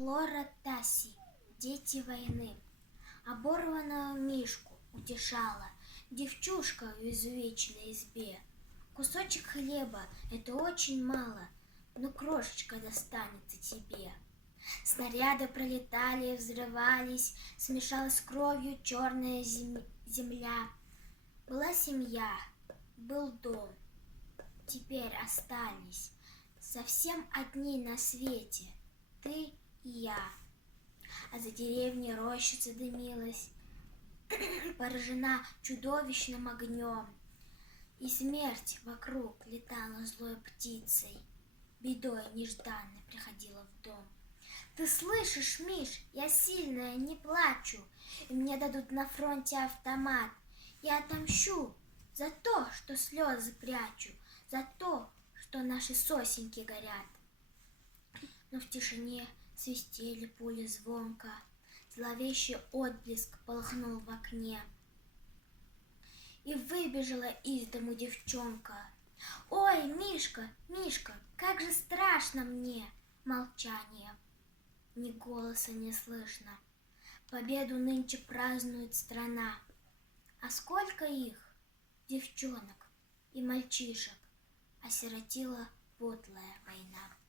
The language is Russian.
Лора Тасси, дети войны. Оборванного Мишку утешала девчушка в извечной избе. Кусочек хлеба — это очень мало, но крошечка достанется тебе. Снаряды пролетали, взрывались, смешалась с кровью черная земля. Была семья, был дом, теперь остались совсем одни на свете ты и я. А за деревней рощица дымилась, поражена чудовищным огнем, и смерть вокруг летала злой птицей, бедой нежданно приходила в дом. Ты слышишь, Миш, я сильная, не плачу, и мне дадут на фронте автомат. Я отомщу за то, что слезы прячу, за то, что наши сосенки горят. Но в тишине свистели пули звонко, зловещий отблеск полыхнул в окне. И выбежала из дому девчонка. Ой, Мишка, Мишка, как же страшно мне! Молчание, ни голоса не слышно. Победу нынче празднует страна. А сколько их, девчонок и мальчишек, осиротила подлая война.